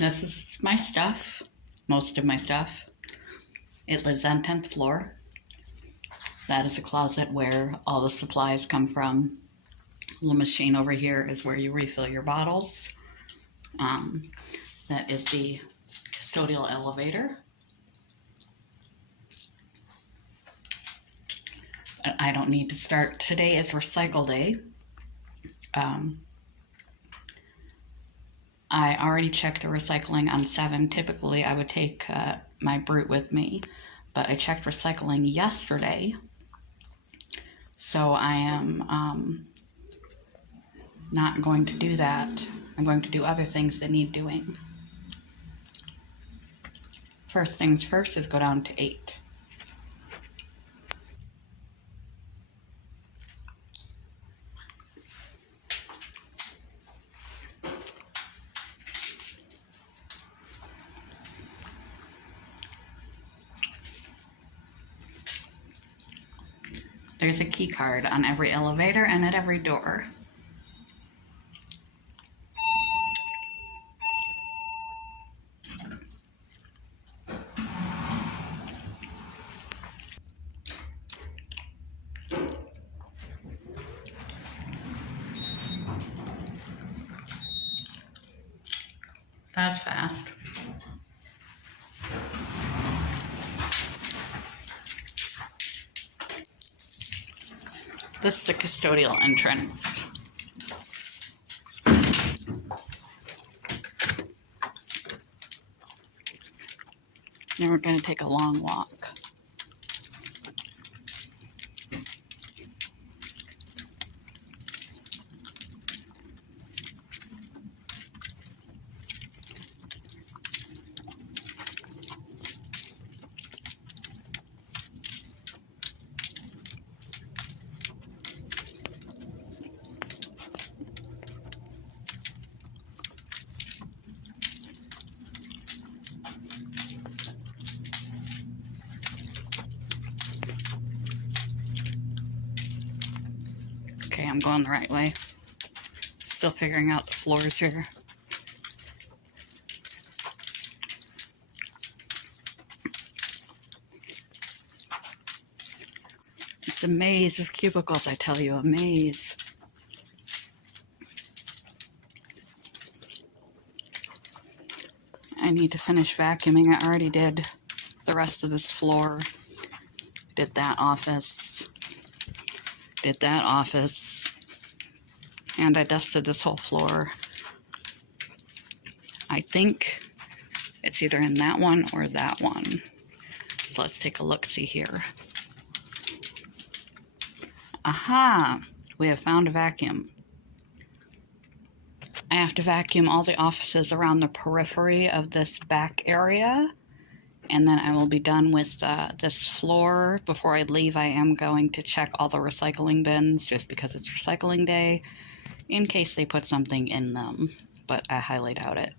This is my stuff, most of my stuff. It lives on 10th floor. That is a closet where all the supplies come from. The little machine over here is where you refill your bottles. That is the custodial elevator. I don't need to start. Today is recycle day. I already checked the recycling on 7. Typically, I would take my brute with me, but I checked recycling yesterday. So I am not going to do that. I'm going to do other things that need doing. First things first is go down to 8. There's a key card on every elevator and at every door. That's fast. This is the custodial entrance. Now we're going to take a long walk. Okay, I'm going the right way. Still figuring out the floors here. It's a maze of cubicles, I tell you, a maze. I need to finish vacuuming. I already did the rest of this floor. Did that office. Did that office. And I dusted this whole floor. I think it's either in that one or that one. So let's take a look-see here. Aha! We have found a vacuum. I have to vacuum all the offices around the periphery of this back area, and then I will be done with this floor. Before I leave, I am going to check all the recycling bins, just because it's recycling day, in case they put something in them, but I highly doubt it.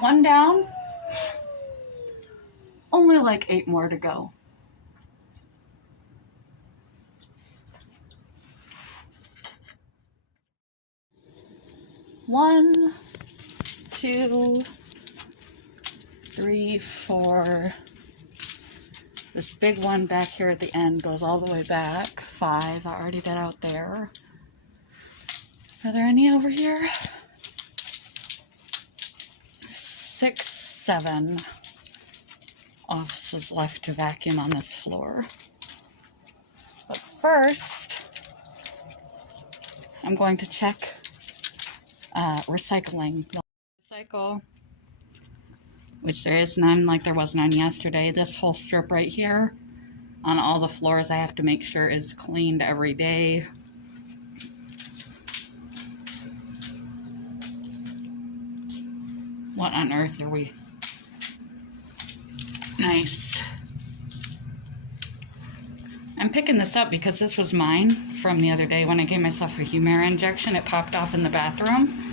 One down, only like 8 more to go. One, two, three, four. This big one back here at the end goes all the way back. 5, I already did out there. Are there any over here? 6, 7 offices left to vacuum on this floor. But first, I'm going to check recycling. Recycle, which there is none like there was none yesterday. This whole strip right here on all the floors I have to make sure is cleaned every day. What on earth are we? Nice. I'm picking this up because this was mine from the other day when I gave myself a Humira injection. It popped off in the bathroom.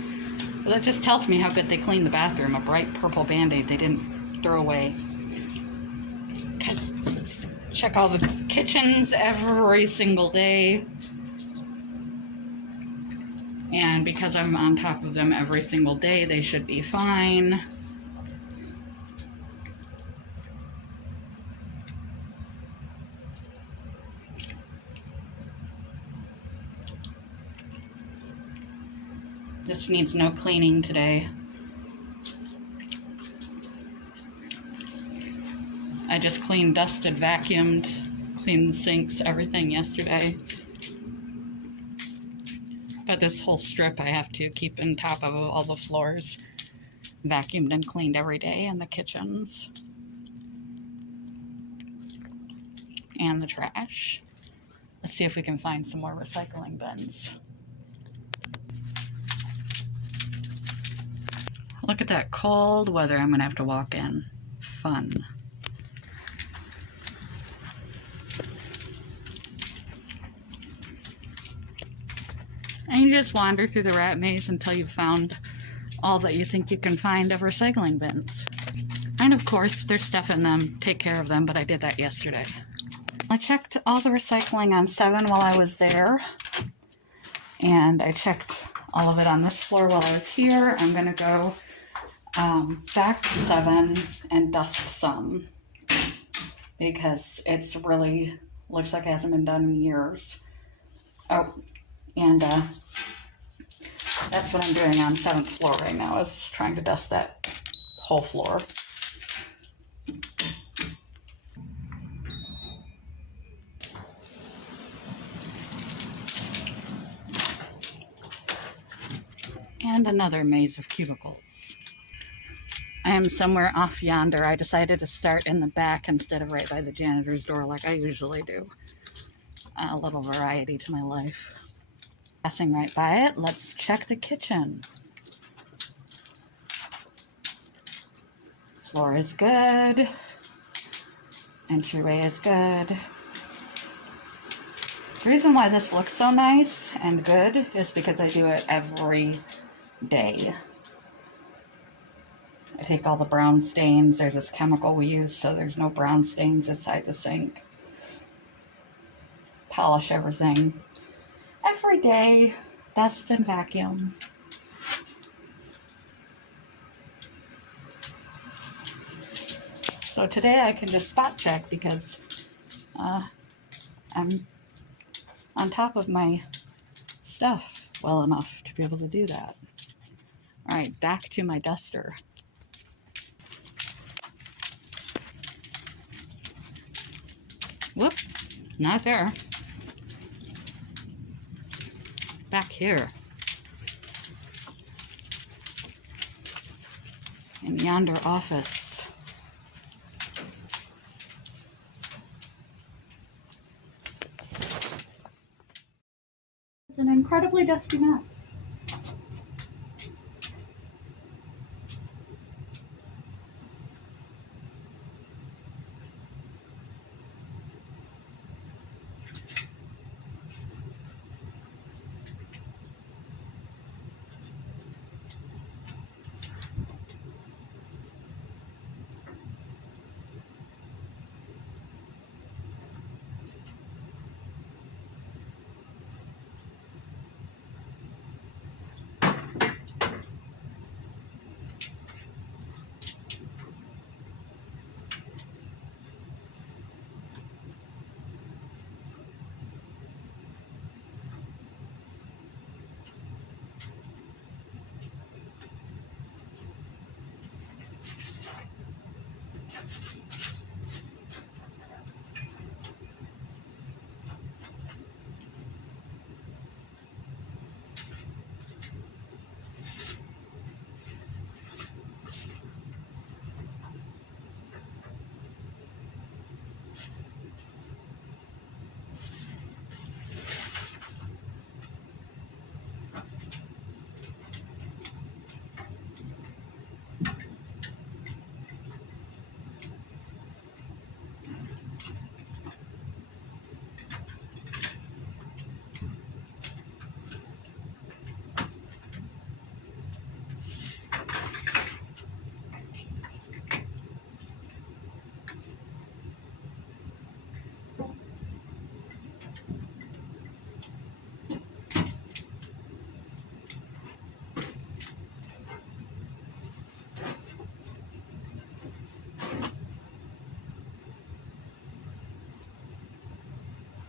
Well, that just tells me how good they cleaned the bathroom. A bright purple Band-Aid they didn't throw away. Check all the kitchens every single day. And because I'm on top of them every single day, they should be fine. This needs no cleaning today. I just cleaned, dusted, vacuumed, cleaned the sinks, everything yesterday. But this whole strip I have to keep on top of all the floors, vacuumed and cleaned every day, and the kitchens. And the trash. Let's see if we can find some more recycling bins. Look at that cold weather I'm gonna have to walk in. Fun. And you just wander through the rat maze until you've found all that you think you can find of recycling bins. And of course, if there's stuff in them, take care of them, but I did that yesterday. I checked all the recycling on 7 while I was there, and I checked all of it on this floor while I was here. I'm gonna go back to 7 and dust some because it's really looks like it hasn't been done in years. Oh, and that's what I'm doing on 7th floor right now, is trying to dust that whole floor. And another maze of cubicles. I am somewhere off yonder. I decided to start in the back instead of right by the janitor's door like I usually do. A little variety to my life. Passing right by it, let's check the kitchen. Floor is good. Entryway is good. The reason why this looks so nice and good is because I do it every day. I take all the brown stains. There's this chemical we use so there's no brown stains inside the sink. Polish everything. Every day, dust and vacuum. So today I can just spot check because I'm on top of my stuff well enough to be able to do that. All right, back to my duster. Whoop, not there. Back here. In yonder office. It's an incredibly dusty mess.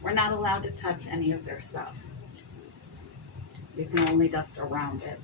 We're not allowed to touch any of their stuff. You can only dust around it.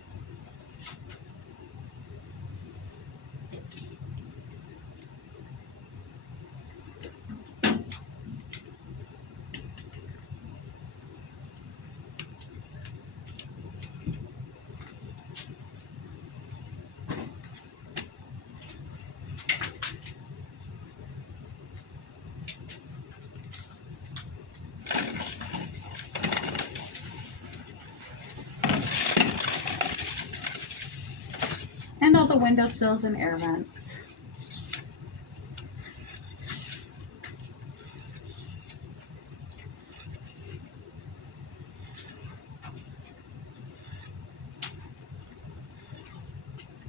And all the windowsills and air vents.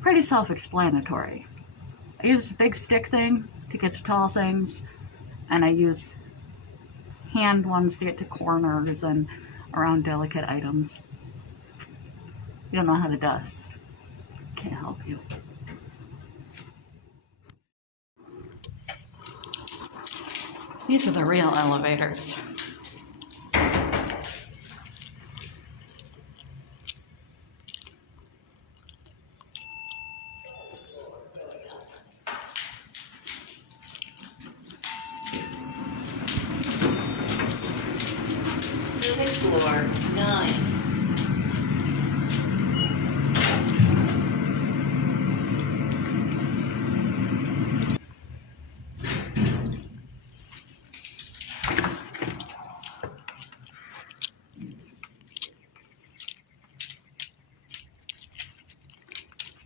Pretty self-explanatory. I use a big stick thing to get to tall things, and I use hand ones to get to corners and around delicate items. You don't know how to dust. Can't help you. These are the real elevators. Civic floor 9.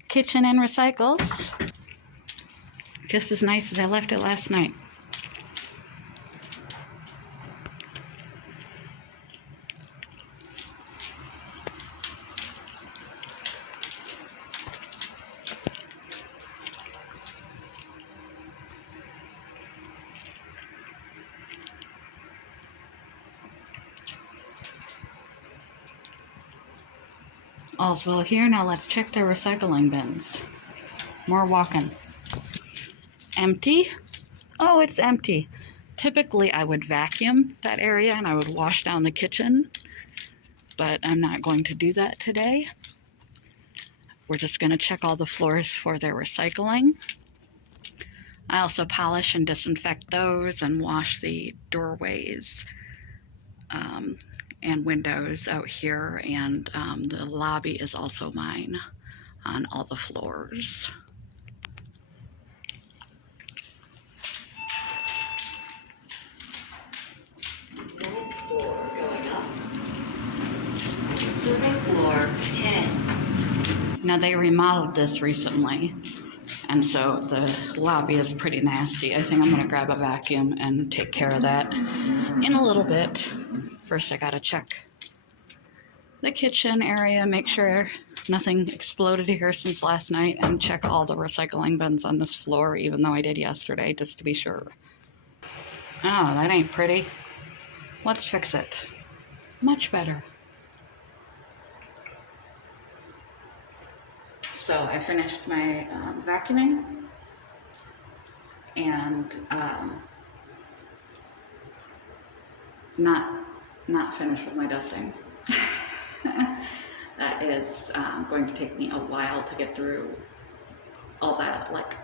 Kitchen and recycles. Just as nice as I left it last night. All's well here. Now let's check the recycling bins. More walking. Empty? Oh, it's empty. Typically, I would vacuum that area and I would wash down the kitchen, but I'm not going to do that today. We're just going to check all the floors for their recycling. I also polish and disinfect those and wash the doorways and windows out here, and the lobby is also mine on all the floors. Floor going up. Civic floor 10. Now they remodeled this recently, and so the lobby is pretty nasty. I think I'm gonna grab a vacuum and take care of that in a little bit. First I gotta check the kitchen area, make sure nothing exploded here since last night, and check all the recycling bins on this floor, even though I did yesterday, just to be sure. Oh, that ain't pretty. Let's fix it. Much better. So I finished my vacuuming and not finished with my dusting. That is going to take me a while to get through all that, like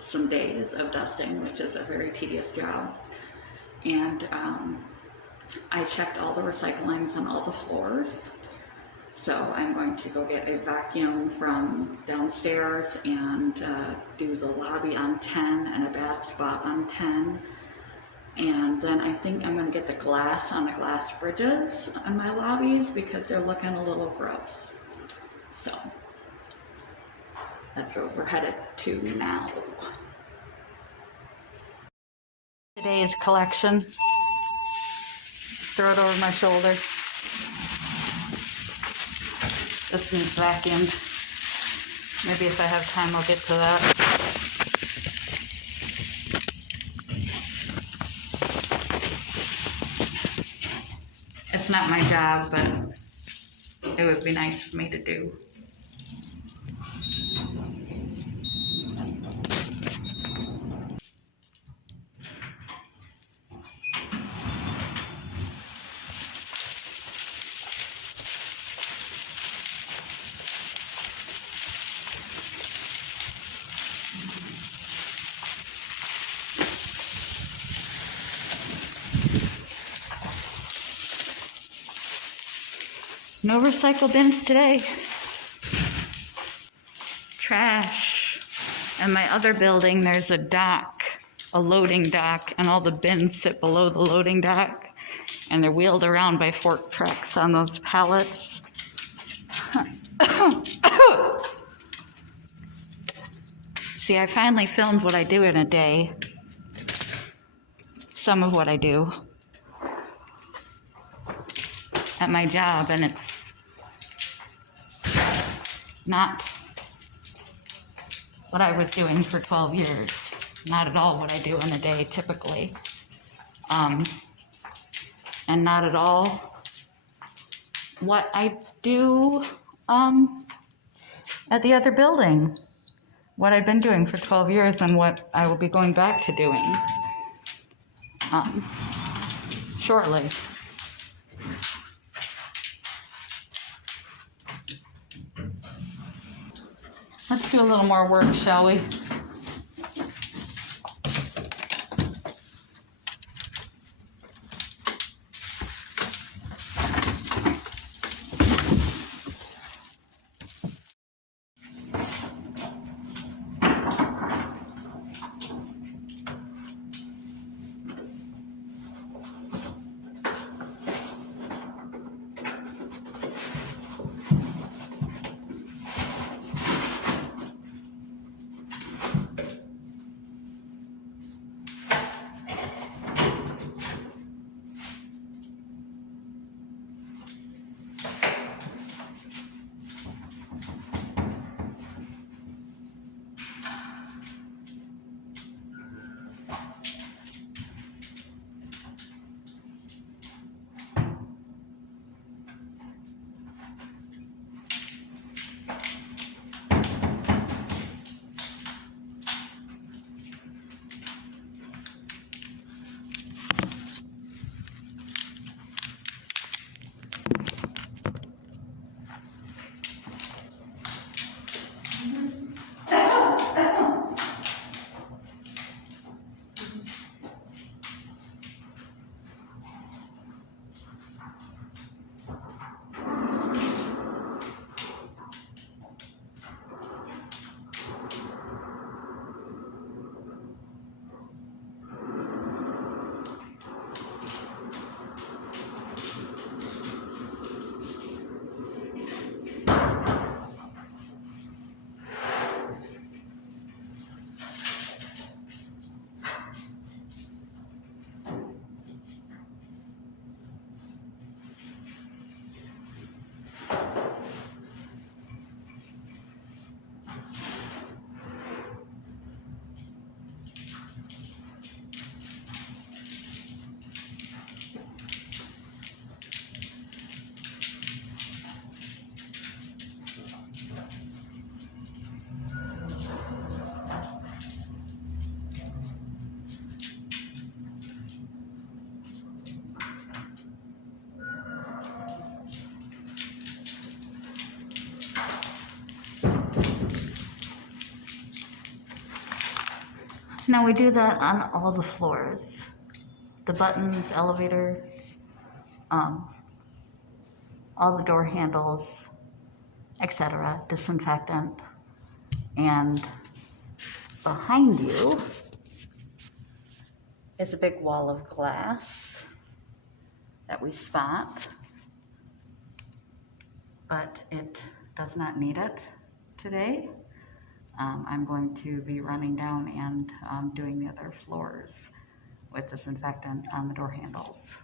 some days of dusting, which is a very tedious job. And I checked all the recyclings on all the floors. So I'm going to go get a vacuum from downstairs and do the lobby on 10 and a bad spot on 10. And then I think I'm going to get the glass on the glass bridges on my lobbies because they're looking a little gross. So that's where we're headed to now. Today's collection. Throw it over my shoulder. This needs vacuumed. Maybe if I have time I'll get to that. It's not my job, but it would be nice for me to do. No recycle bins today. Trash. In my other building, there's a dock, a loading dock, and all the bins sit below the loading dock, and they're wheeled around by fork trucks on those pallets. See, I finally filmed what I do in a day. Some of what I do at my job, and it's not what I was doing for 12 years. Not at all what I do in a day typically. And not at all what I do at the other building. What I've been doing for 12 years and what I will be going back to doing shortly. Let's do a little more work, shall we? Now we do that on all the floors. The buttons, elevators, all the door handles, etc. Disinfectant. And behind you is a big wall of glass that we spot, but it does not need it today. I'm going to be running down and doing the other floors with disinfectant on the door handles.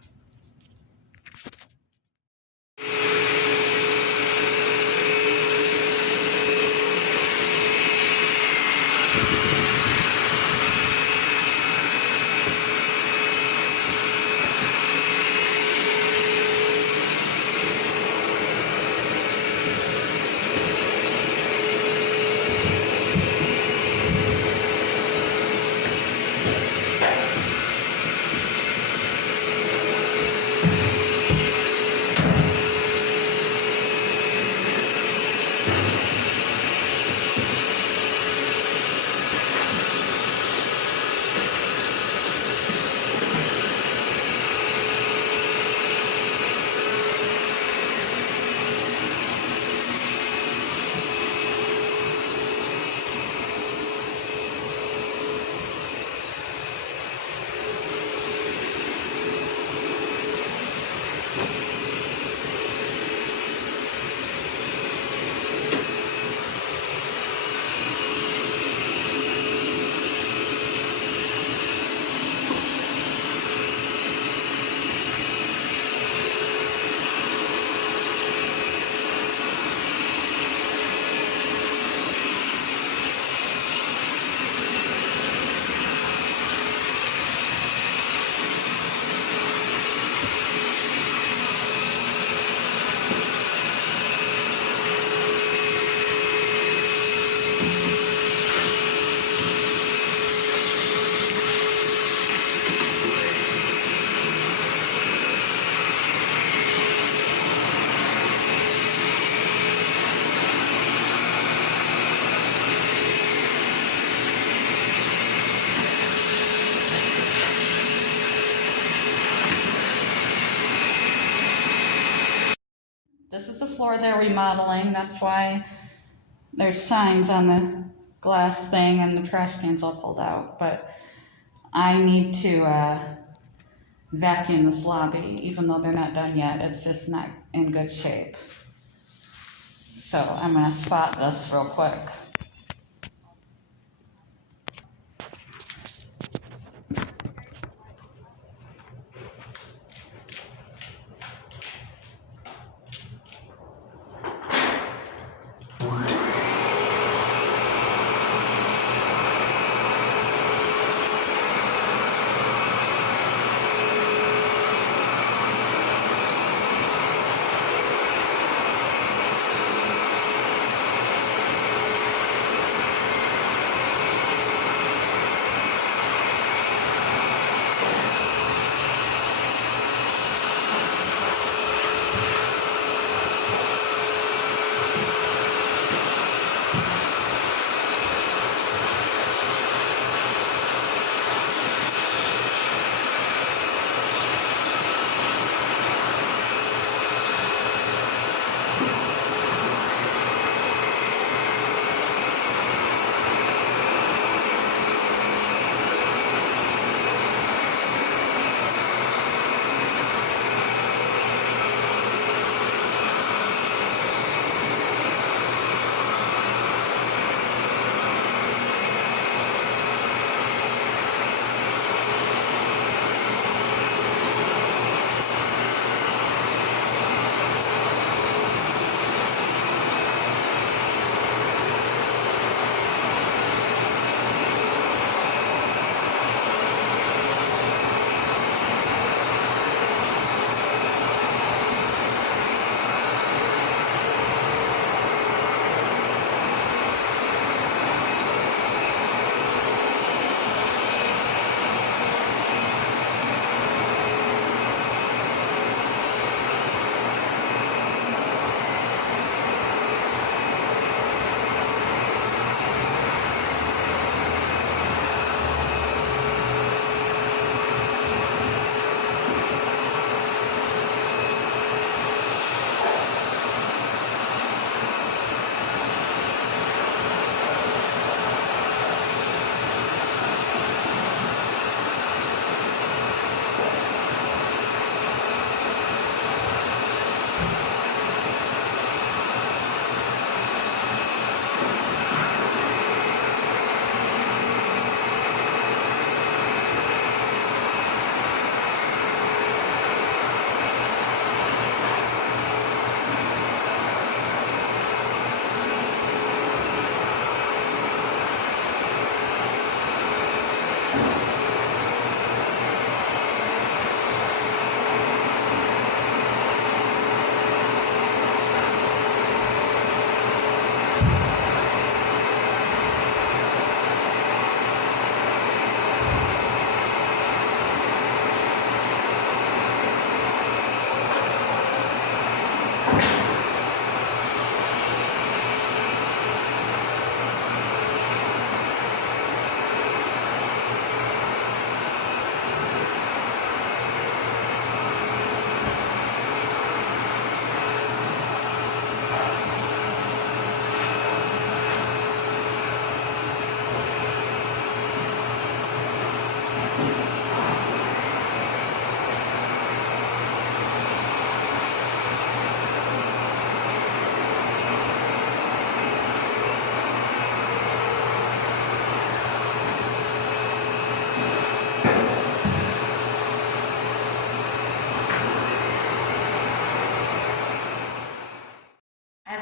floor they're remodeling. That's why there's signs on the glass thing and the trash cans all pulled out. But I need to vacuum this lobby, even though they're not done yet. It's just not in good shape. So I'm gonna spot this real quick.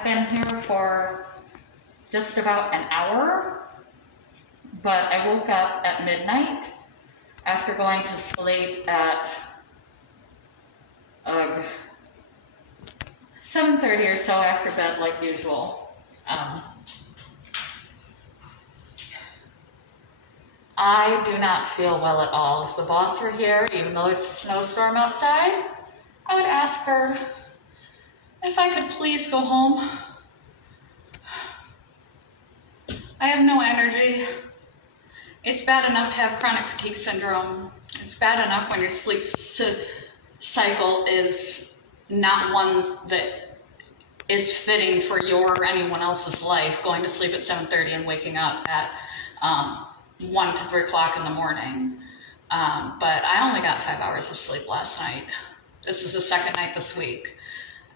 Been here for just about an hour, but I woke up at midnight after going to sleep at 7:30 or so after bed like usual. I do not feel well at all. If the boss were here, even though it's a snowstorm outside, I would ask her if I could please go home. I have no energy. It's bad enough to have chronic fatigue syndrome. It's bad enough when your sleep cycle is not one that is fitting for your or anyone else's life, going to sleep at 7:30 and waking up at 1 to 3 o'clock in the morning. But I only got 5 hours of sleep last night. This is the second night this week,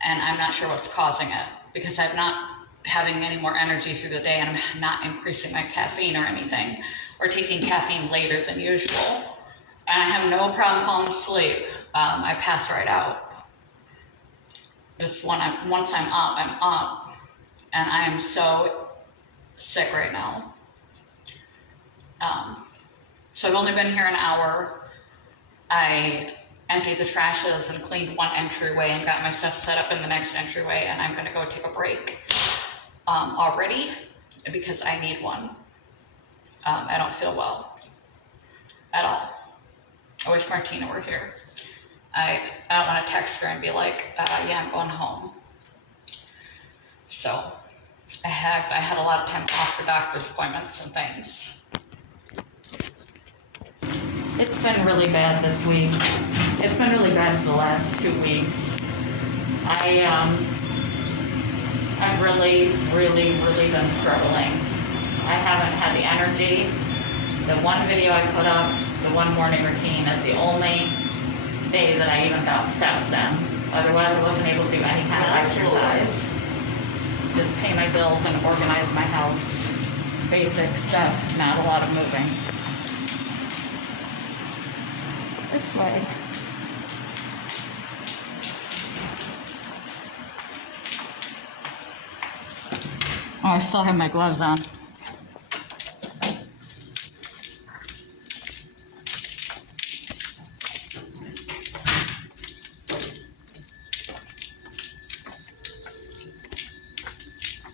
and I'm not sure what's causing it because I'm not having any more energy through the day, and I'm not increasing my caffeine or anything, or taking caffeine later than usual. And I have no problem falling asleep. I pass right out. Once I'm up, and I am so sick right now. So I've only been here an hour. I emptied the trashes and cleaned one entryway and got my stuff set up in the next entryway, and I'm gonna go take a break already because I need one. I don't feel well at all. I wish Martina were here. I don't want to text her and be like, yeah, I'm going home. So I had a lot of time off for doctor's appointments and things. It's been really bad this week. It's been really bad for the last 2 weeks. I've really been struggling. I haven't had the energy. The one video I put up, the one morning routine, is the only day that I even got steps in. Otherwise, I wasn't able to do any kind of exercise. Just pay my bills and organize my house. Basic stuff, not a lot of moving. This way. Oh, I still have my gloves on.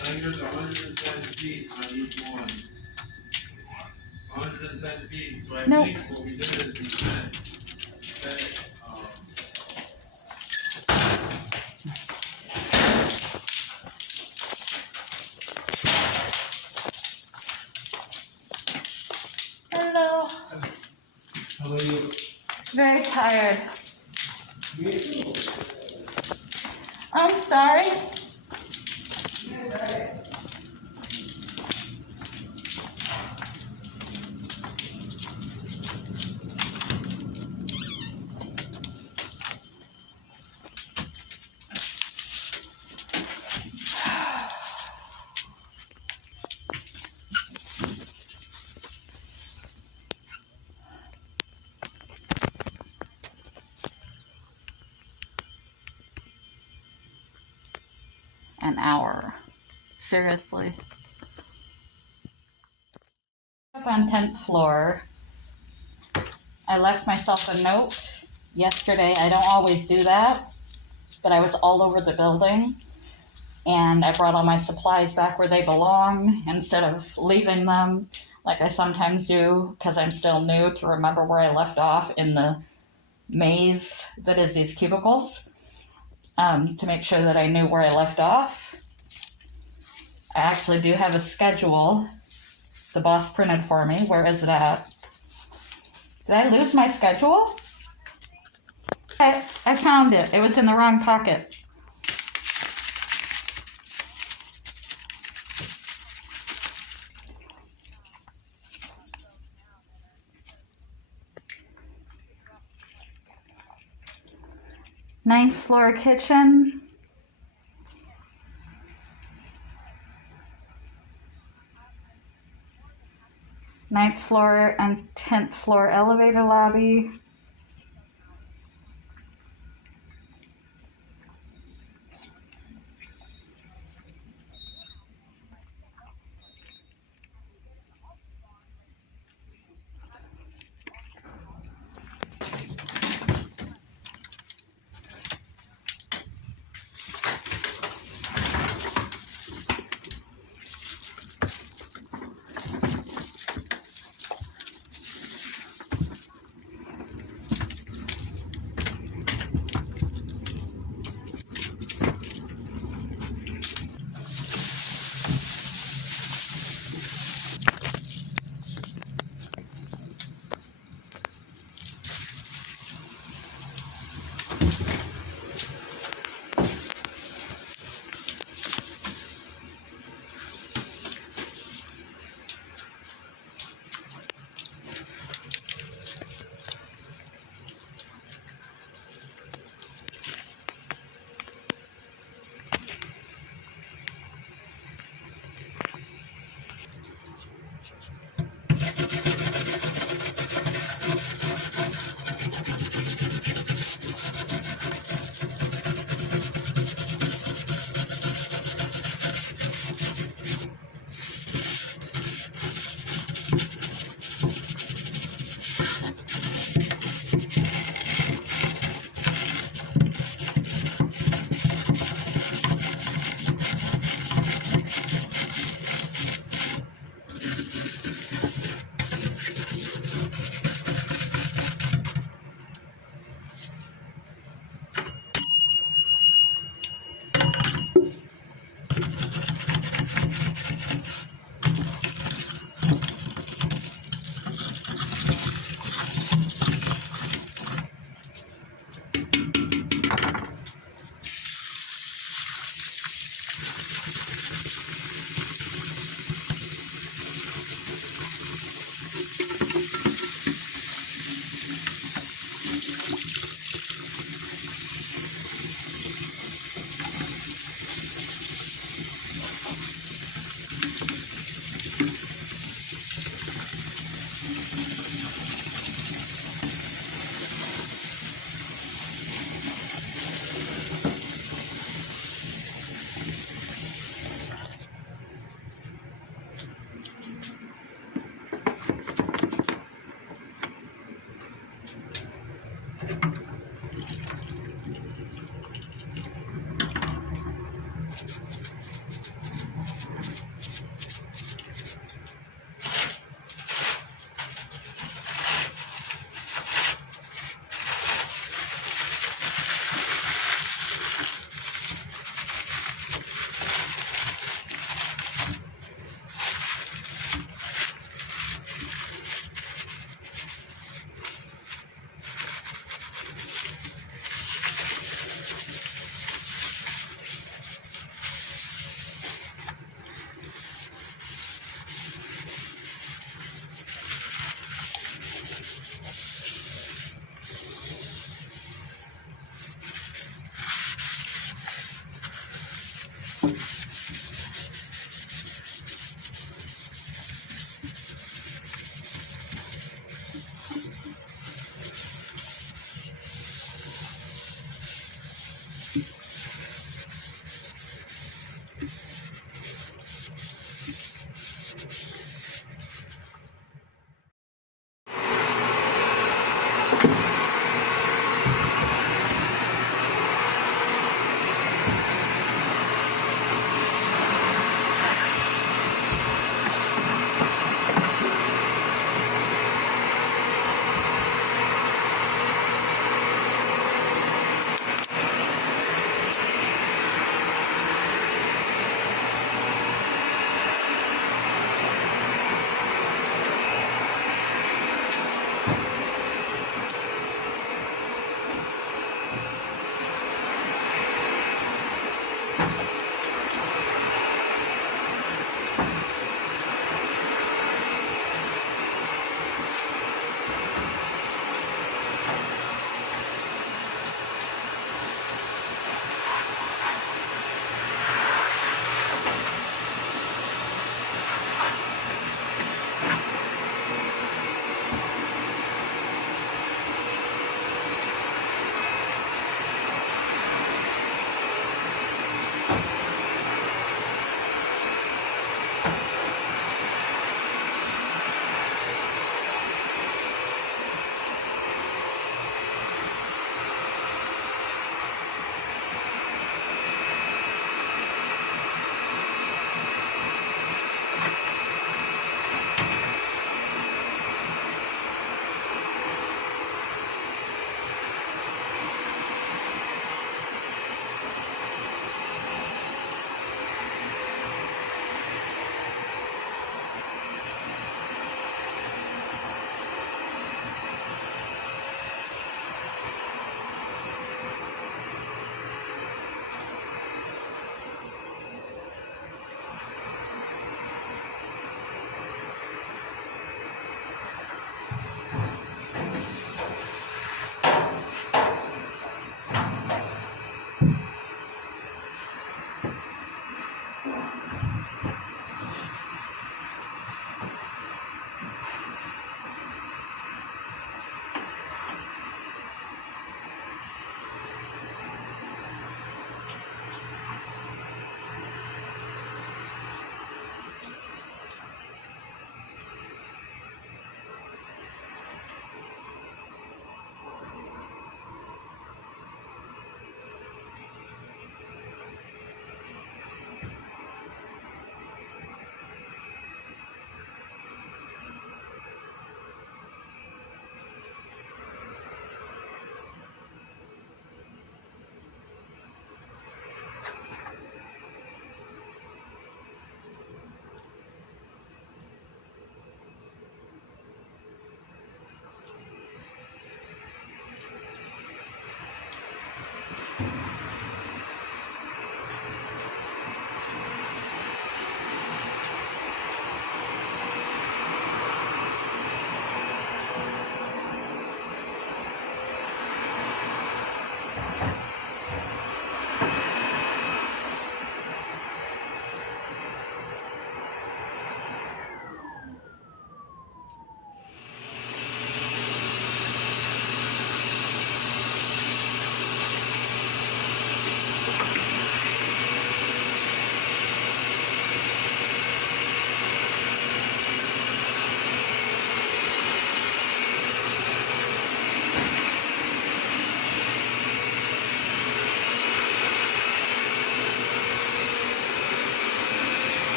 I think there's 110 feet on each one. 110 feet, so I Nope. think what we did is we set Hello. how about you? Very tired. Me too. I'm sorry. An hour. Seriously. Up on 10th floor. I left myself a note yesterday. I don't always do that, but I was all over the building, and I brought all my supplies back where they belong instead of leaving them like I sometimes do because I'm still new to remember where I left off in the maze that is these cubicles. To make sure that I knew where I left off. I actually do have a schedule the boss printed for me. Where is it at? Did I lose my schedule? I found it. It was in the wrong pocket. Ninth floor kitchen. Ninth floor and 10th floor elevator lobby.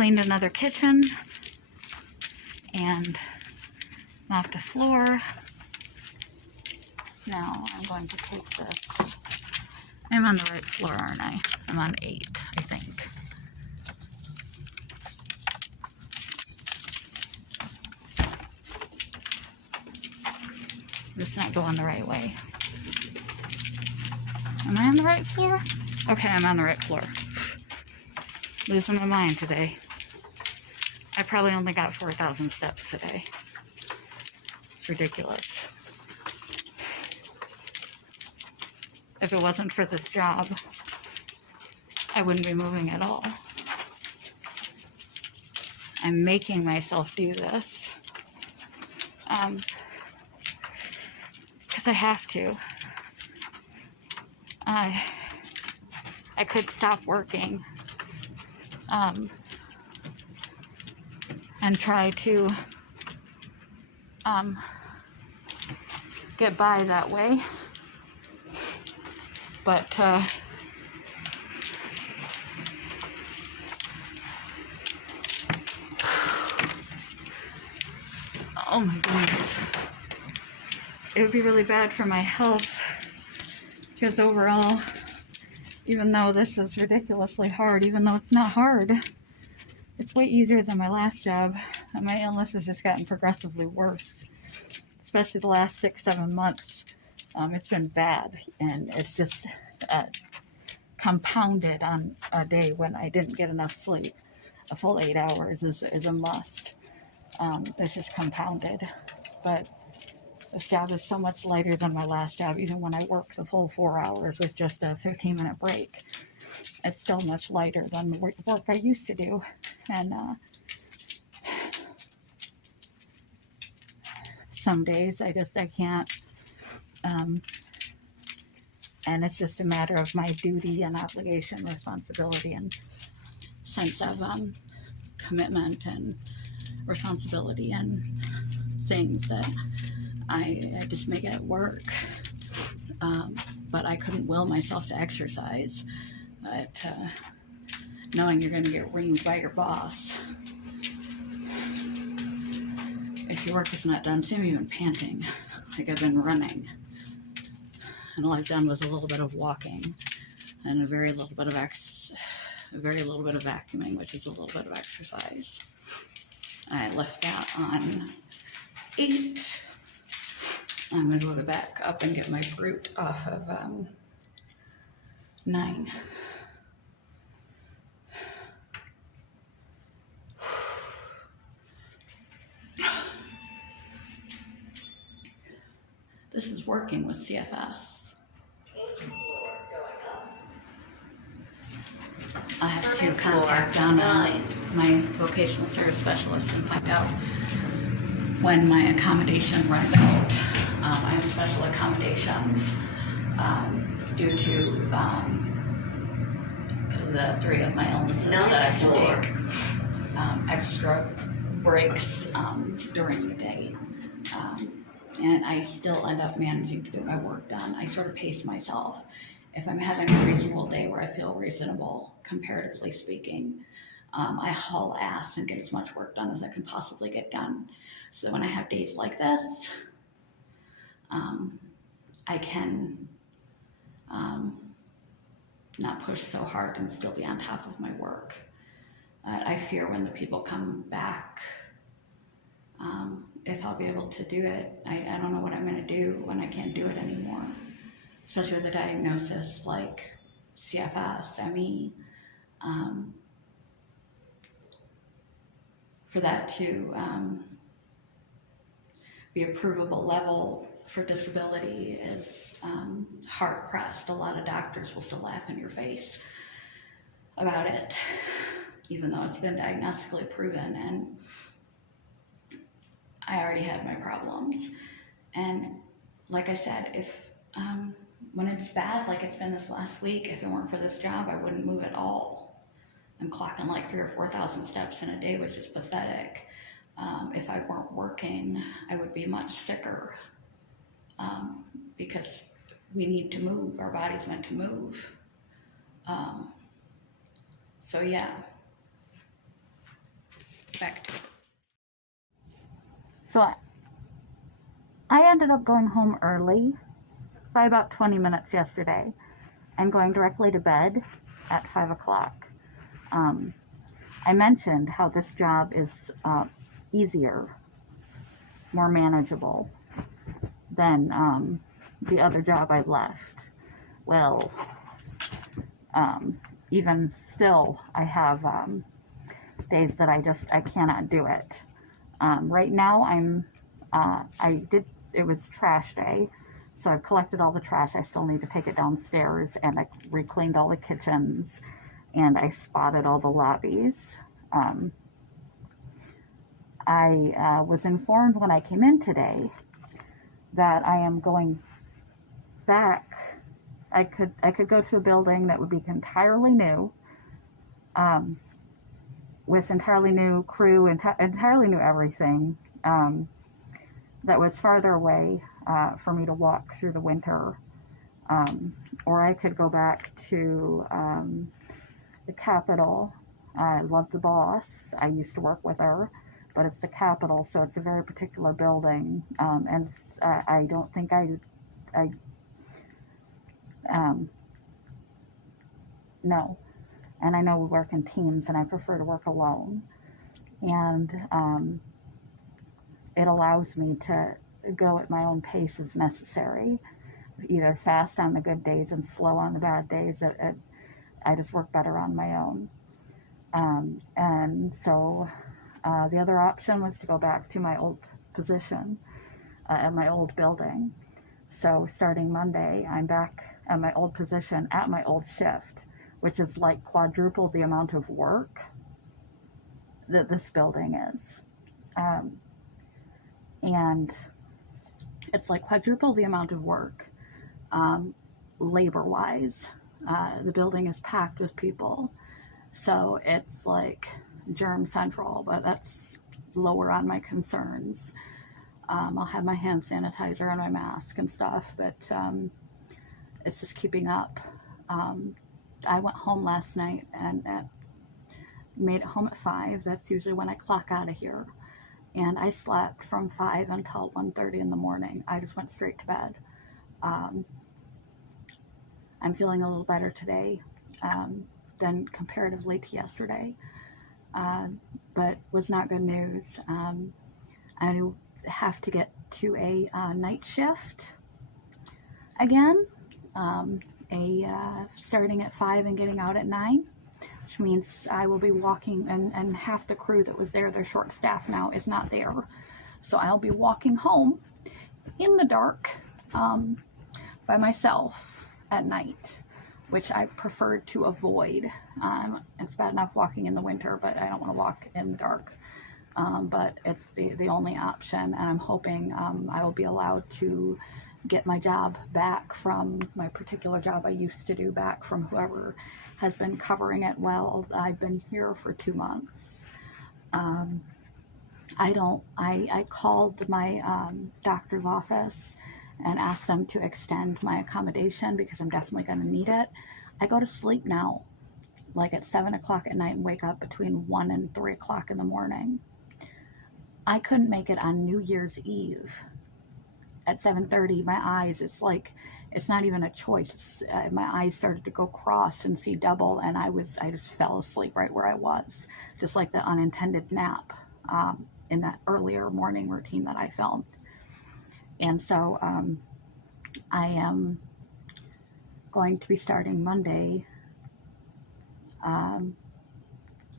cleaned another kitchen and mopped the floor. Now I'm going to take this. I'm on the right floor, aren't I? I'm on 8, I think. This not going the right way. Am I on the right floor? Okay, I'm on the right floor. Losing my mind today. I probably only got 4,000 steps today. It's ridiculous. If it wasn't for this job, I wouldn't be moving at all. I'm making myself do this. Because I have to. I could stop working and try to get by that way. But oh my goodness, it would be really bad for my health, because overall, even though this is ridiculously hard, even though it's not hard, it's way easier than my last job. And my illness has just gotten progressively worse, especially the last 6-7 months. It's been bad, and it's just compounded on a day when I didn't get enough sleep. A full 8 hours is a must. It's just compounded. But this job is so much lighter than my last job, even when I worked the full 4 hours with just a 15-minute break. It's still much lighter than the work I used to do. And some days I can't. And it's just a matter of my duty and obligation, responsibility, and sense of commitment and responsibility and things that I just make it work. But I couldn't will myself to exercise. But knowing you're going to get reamed by your boss if your work is not done. See, I'm even panting, like I've been running. And all I've done was a little bit of walking and a very little bit of vacuuming, which is a little bit of exercise. I left that on 8. I'm going to go back up and get my fruit off of 9. This is working with CFS. I have to contact Donna, my vocational service specialist, and find out when my accommodation runs out. I have special accommodations due to the 3 of my illnesses that I have to take extra breaks during the day. And I still end up managing to get my work done. I sort of pace myself. If I'm having a reasonable day where I feel reasonable, comparatively speaking, I haul ass and get as much work done as I can possibly get done. So when I have days like this, I can not push so hard and still be on top of my work. I fear when the people come back, if I'll be able to do it. I don't know what I'm going to do when I can't do it anymore, especially with a diagnosis like CFS, ME. For that to be a provable level for disability is hard pressed. A lot of doctors will still laugh in your face about it, even though it's been diagnostically proven. And I already had my problems. And like I said, if when it's bad, like it's been this last week, if it weren't for this job, I wouldn't move at all. I'm clocking like 3,000 or 4,000 steps in a day, which is pathetic. If I weren't working, I would be much sicker because we need to move. Our body's meant to move. So yeah. expect. So I ended up going home early by about 20 minutes yesterday and going directly to bed at 5 o'clock. I mentioned how this job is easier, more manageable than the other job I left. Well, even still, I have days that I cannot do it. Right now, it was trash day, so I've collected all the trash. I still need to take it downstairs, and I recleaned all the kitchens, and I spotted all the lobbies. I was informed when I came in today that I am going back. I could go to a building that would be entirely new, with entirely new crew, entirely new everything, that was farther away for me to walk through the winter. Or I could go back to the Capitol. I love the boss. I used to work with her, but it's the Capitol, so it's a very particular building, and I don't think no. And I know we work in teams, and I prefer to work alone. And it allows me to go at my own pace as necessary, either fast on the good days and slow on the bad days. I just work better on my own. And so the other option was to go back to my old position at my old building. So starting Monday, I'm back at my old position at my old shift, which is like quadruple the amount of work that this building is. And it's like quadruple the amount of work, labor-wise. The building is packed with people, so it's like germ central, but that's lower on my concerns. I'll have my hand sanitizer and my mask and stuff, but it's just keeping up. I went home last night and made it home at 5. That's usually when I clock out of here. And I slept from 5 until 1:30 in the morning. I just went straight to bed. I'm feeling a little better today than comparatively to yesterday, but was not good news. I have to get to a night shift again, starting at 5 and getting out at 9, which means I will be walking, and half the crew that was there, they're short staffed now, is not there. So I'll be walking home in the dark by myself at night, which I preferred to avoid. It's bad enough walking in the winter, but I don't want to walk in the dark. But it's the only option, and I'm hoping I will be allowed to get my job back from my particular job I used to do, back from whoever has been covering it while I've been here for 2 months. I called my doctor's office and asked them to extend my accommodation because I'm definitely going to need it. I go to sleep now, like at 7 o'clock at night, and wake up between 1 and 3 o'clock in the morning. I couldn't make it on New Year's Eve at 7:30. My eyes, it's not even a choice. My eyes started to go cross and see double, and I just fell asleep right where I was, just like the unintended nap in that earlier morning routine that I filmed. And so I am going to be starting Monday,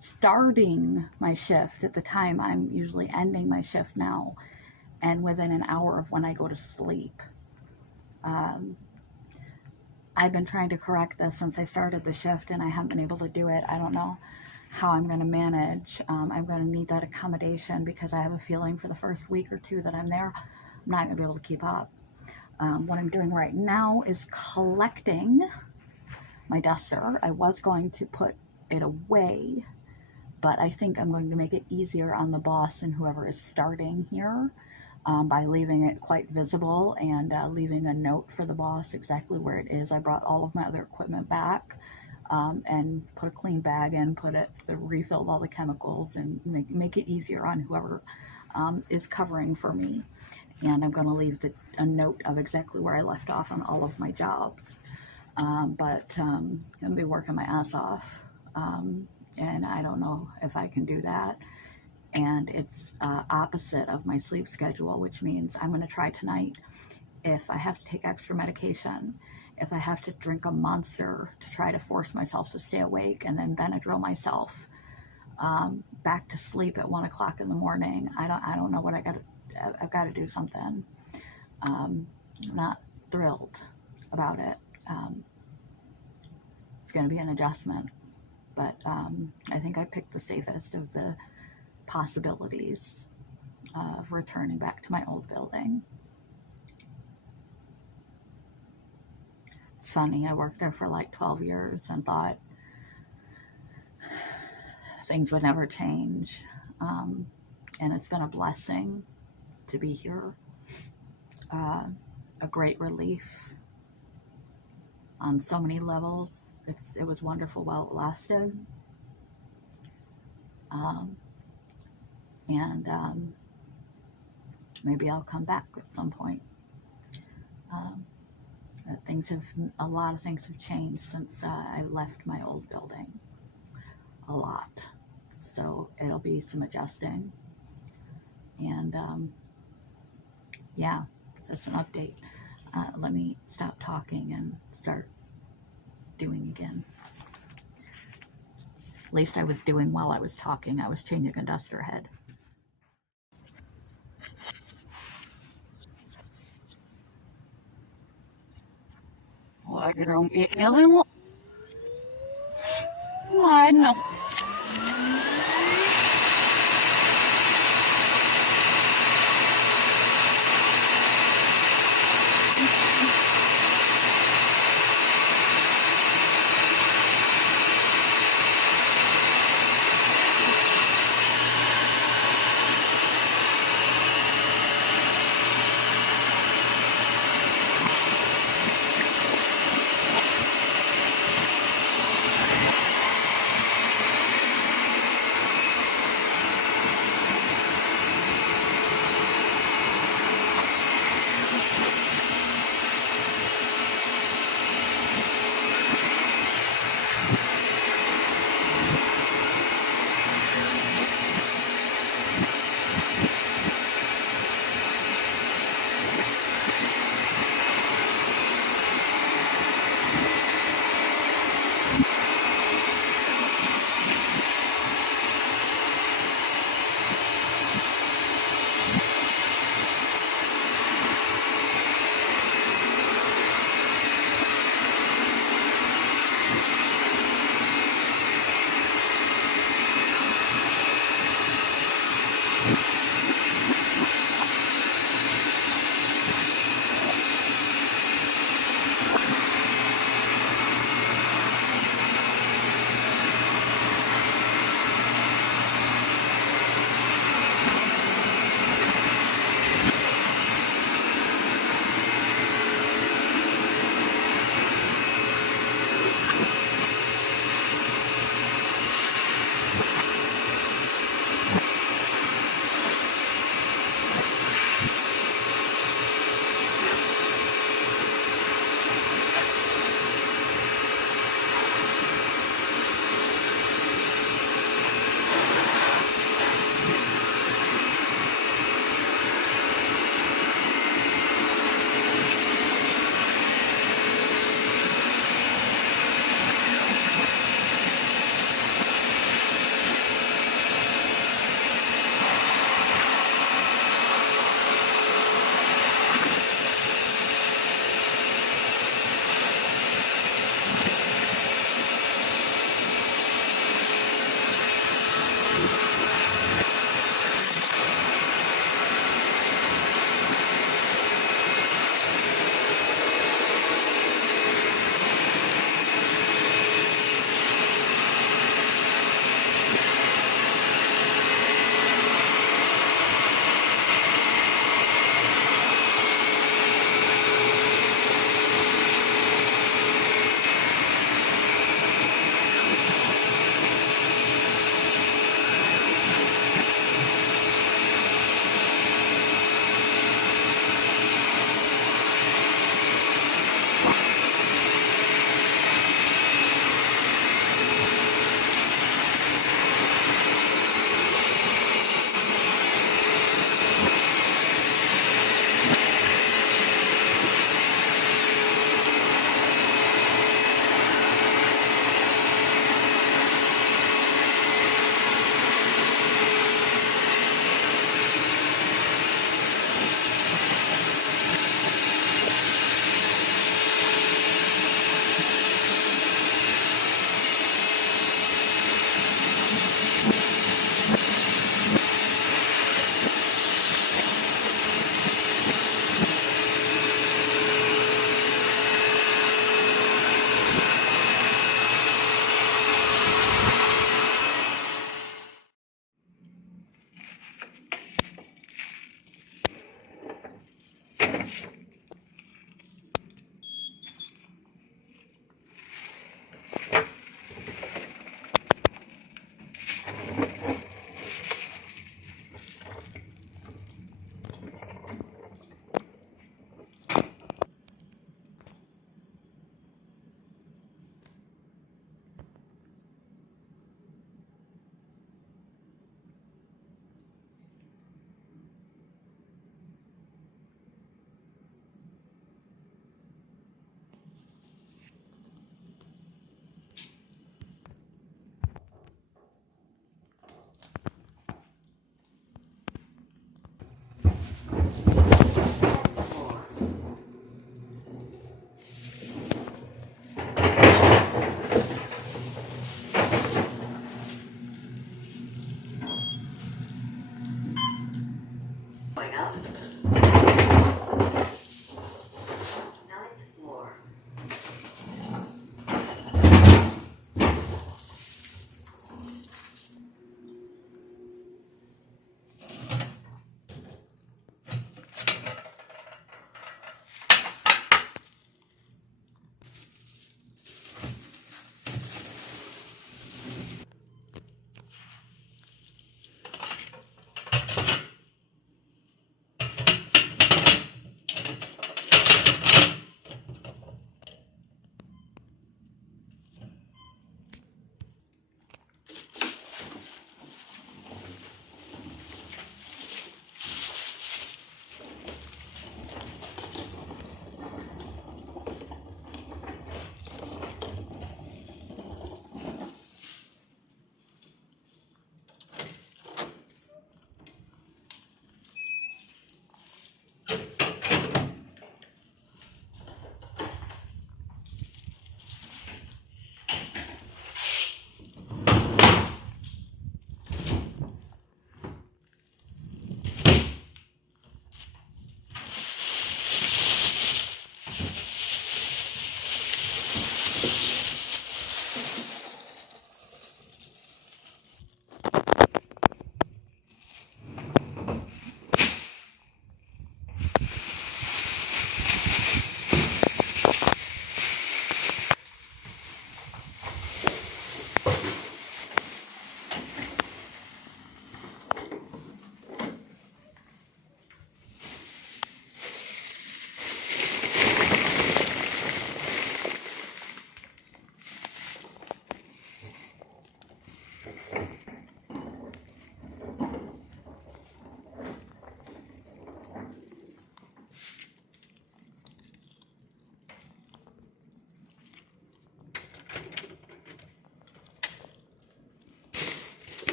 starting my shift at the time I'm usually ending my shift now, and within an hour of when I go to sleep. I've been trying to correct this since I started the shift, and I haven't been able to do it. I don't know how I'm going to manage. I'm going to need that accommodation because I have a feeling for the first week or two that I'm there, I'm not going to be able to keep up. What I'm doing right now is collecting my duster. I was going to put it away, but I think I'm going to make it easier on the boss and whoever is starting here by leaving it quite visible and leaving a note for the boss exactly where it is. I brought all of my other equipment back and put a clean bag in, refill all the chemicals, and make it easier on whoever is covering for me. And I'm going to leave a note of exactly where I left off on all of my jobs. But I'm going to be working my ass off, and I don't know if I can do that. And it's opposite of my sleep schedule, which means I'm going to try tonight. If I have to take extra medication, if I have to drink a Monster to try to force myself to stay awake, and then Benadryl myself back to sleep at 1 o'clock in the morning, I don't know what I've got to do something. I'm not thrilled about it. It's going to be an adjustment, but I think I picked the safest of the possibilities of returning back to my old building. It's funny, I worked there for like 12 years and thought things would never change, and it's been a blessing to be here, a great relief on so many levels. It was wonderful while it lasted, and maybe I'll come back at some point. A lot of things have changed since I left my old building. A lot. So it'll be some adjusting. And yeah, so that's an update. Let me stop talking and start doing again. At least I was doing while I was talking. I was changing a duster head. I know.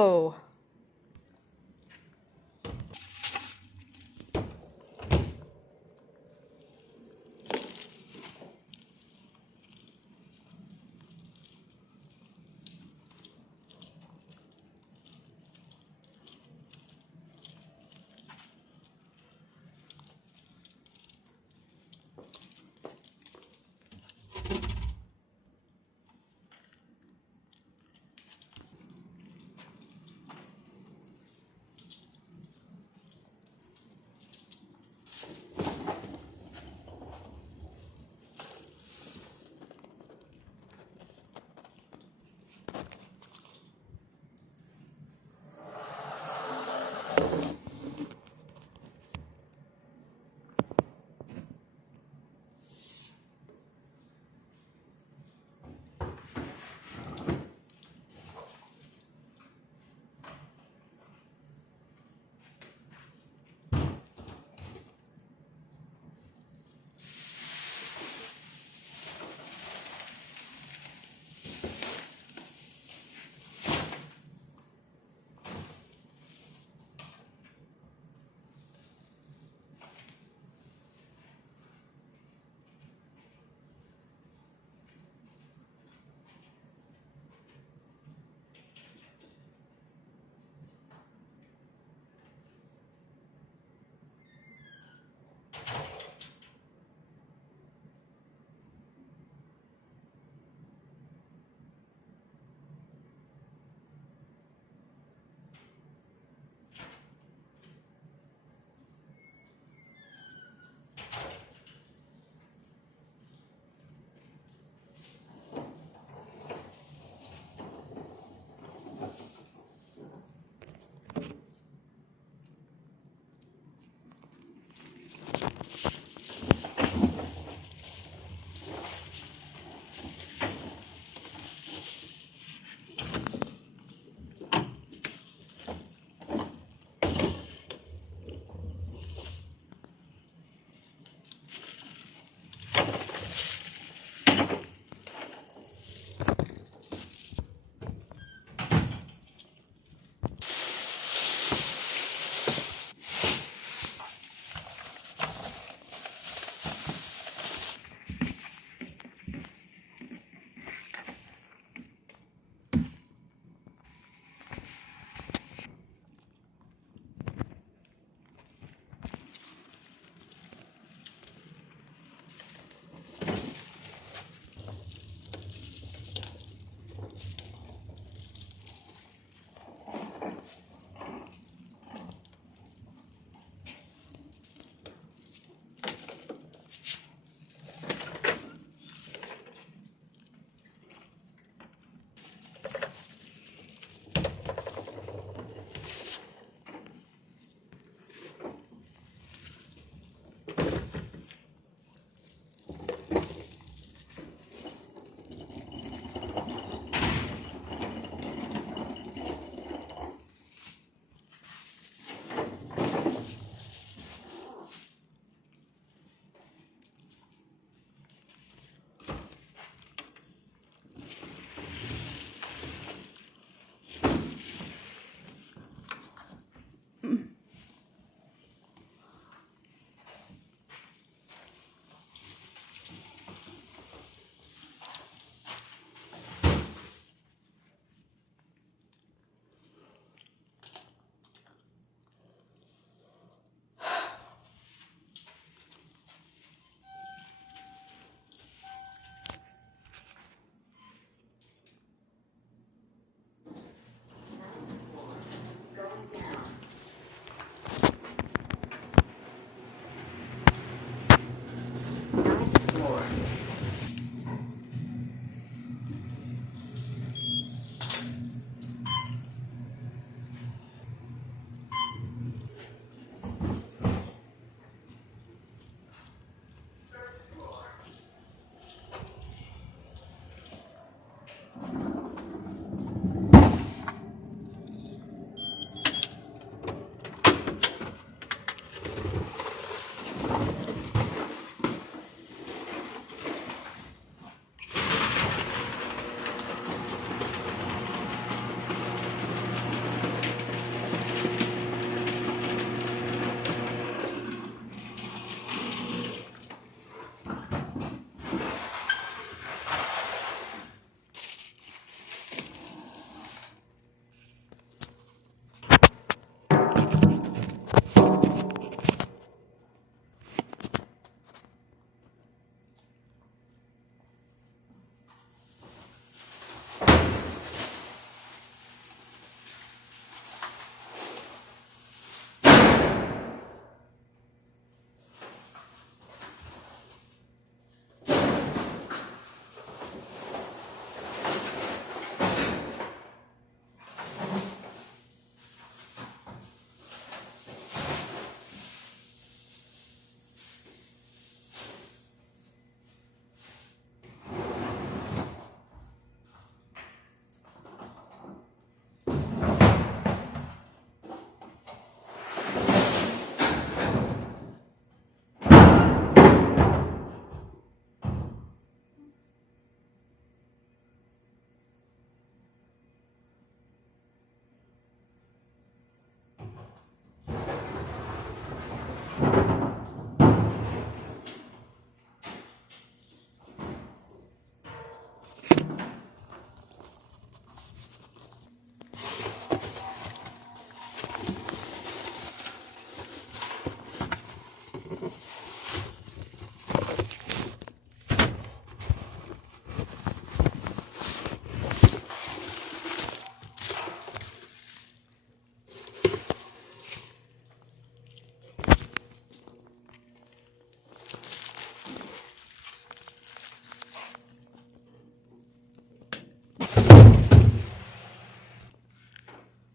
go.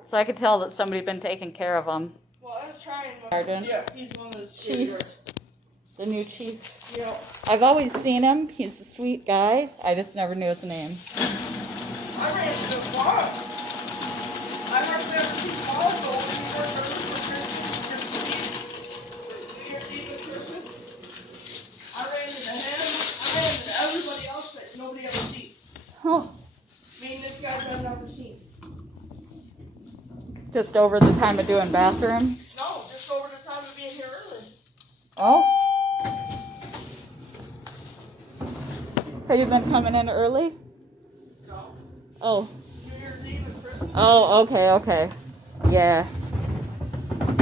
So I could tell that somebody'd been taking care of them. Well, I was trying. Sergeant? Yeah, he's one of the Chief. The new chief. Yeah. I've always seen him. He's a sweet guy. I just never knew his name. I ran into the bar. I hardly ever see Paul go when he worked early for Christmas. New Year's Eve and Christmas. I ran into him. I ran into everybody else that nobody ever sees. Oh. Me and this guy I've never seen. Just over the time of doing bathrooms? No, just over the time of being here early. Oh. Have you been coming in early? No. Oh. New Year's Eve and Christmas. Oh, okay. Yeah.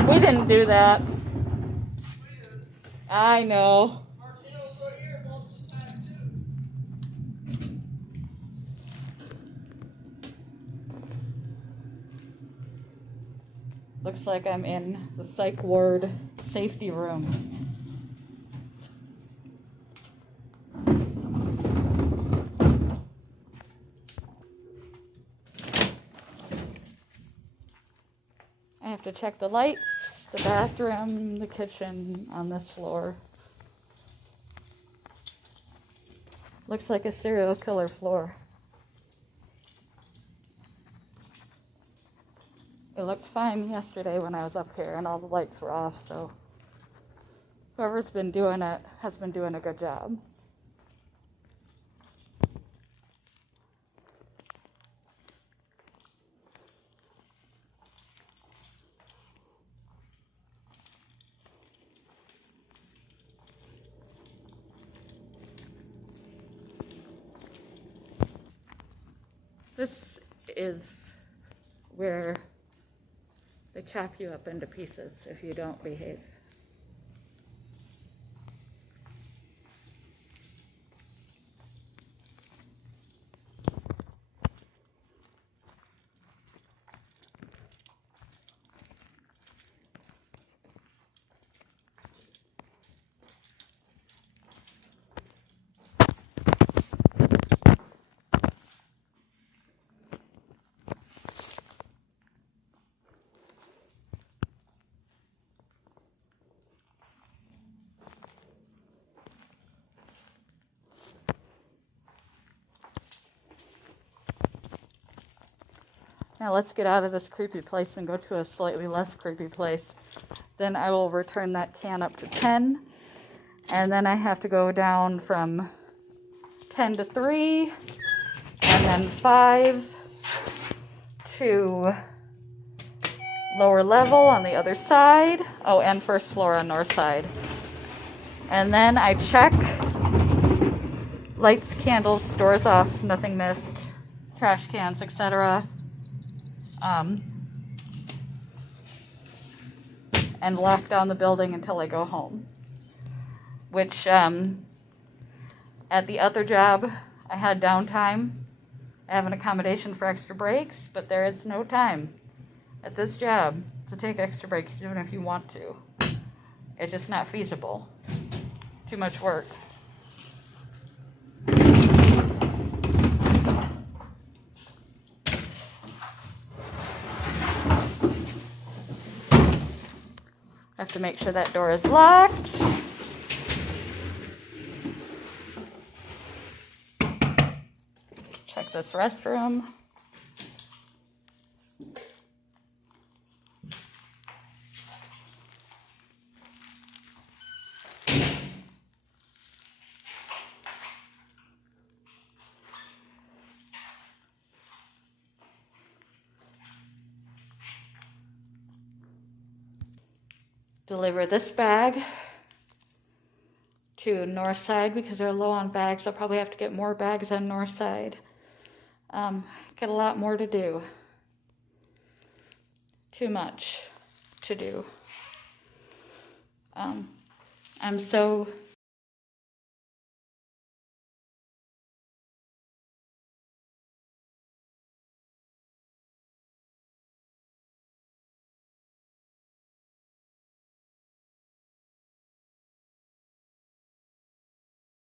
We didn't do that. I know. Martino's right here most of the time too. Looks like I'm in the psych ward safety room. I have to check the lights, the bathroom, the kitchen on this floor. Looks like a serial killer floor. It looked fine yesterday when I was up here and all the lights were off, so whoever's been doing it has been doing a good job. This is where they chop you up into pieces if you don't behave. Now let's get out of this creepy place and go to a slightly less creepy place. Then I will return that can up to 10. And then I have to go down from 10 to 3. And then 5 to lower level on the other side. Oh, and first floor on north side. And then I check. Lights, candles, doors off, nothing missed. Trash cans, etc. And lock down the building until I go home. Which, at the other job, I had downtime. I have an accommodation for extra breaks, but there is no time at this job to take extra breaks, even if you want to. It's just not feasible. Too much work. I have to make sure that door is locked. Check this restroom. Deliver this bag to north side because they're low on bags. I'll probably have to get more bags on north side. Get a lot more to do. Too much to do. I'm so